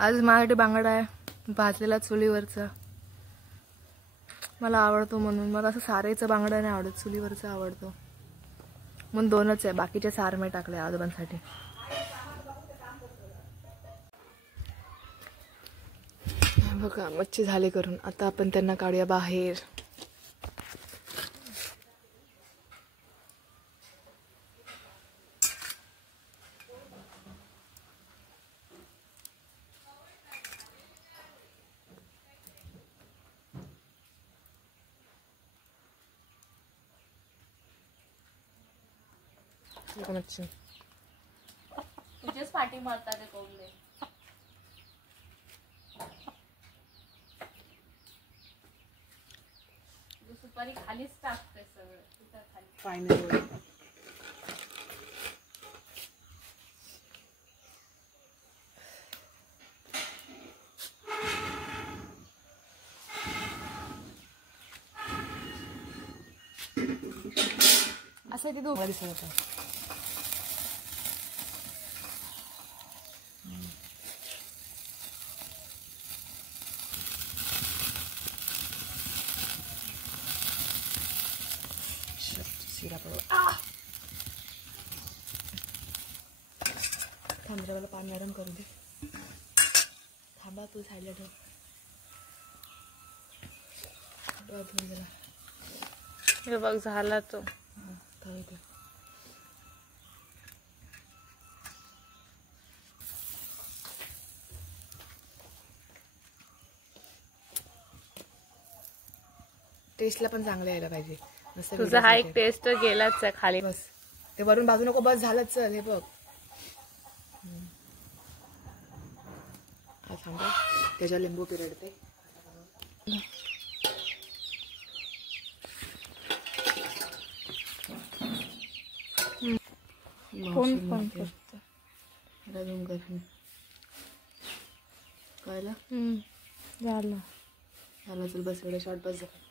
आज माझ्यासाठी बांगडा आहे भाजलेला चुलीवरचा. मला आवडतो म्हणून. मला असं सारेचं बांगडा नाही आवडत, चुलीवरचा आवडतो म्हणून दोनच आहे. बाकीचे सार मी टाकले आजोबांसाठी. बघा मच्छी झाली करून. आता आपण त्यांना काढूया बाहेर. मच्छी तुझेच पाठी मारतात ते कोंबडे. सुपारी खालीच टाकते सगळं तिथं खाली. फायनल असं ते दोघं दिसत होतं. शिरा पडो. थांबा पाणी गरम करू दे. थांबा तू साईडला ठेव. हे बघ झाला तो. टेस्टला पण चांगलं यायला पाहिजे. तुझा हा एक टेस्ट गेलाच आहे खाली. बस ते वरून बाजू नको. बस झालंच. चल हे बघ. थांबा त्याच्या लिंबू पिरडते. कोण पण करतं कळलं. झालं. चल बस एवढं शॉर्ट बस झालं.